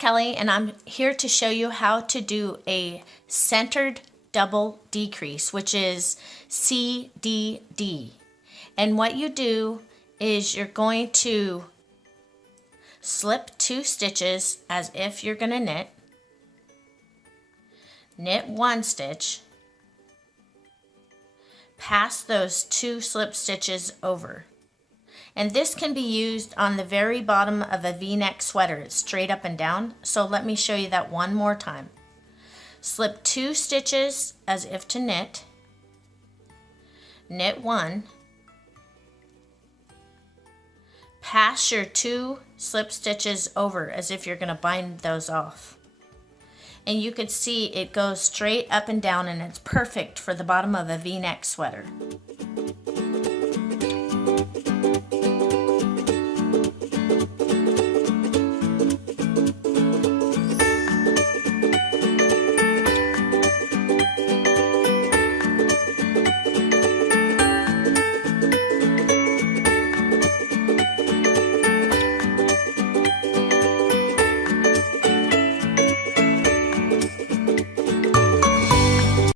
Kelley, and I'm here to show you how to do a centered double decrease, which is CDD. And what you do is you're going to slip 2 stitches as if you're going to knit 1 stitch, pass those 2 slip stitches over. And this can be used on the very bottom of a V-neck sweater. It's straight up and down. So let me show you that one more time. Slip 2 stitches as if to knit 1, pass your 2 slip stitches over as if you're going to bind those off. And you can see it goes straight up and down, and it's perfect for the bottom of a V-neck sweater.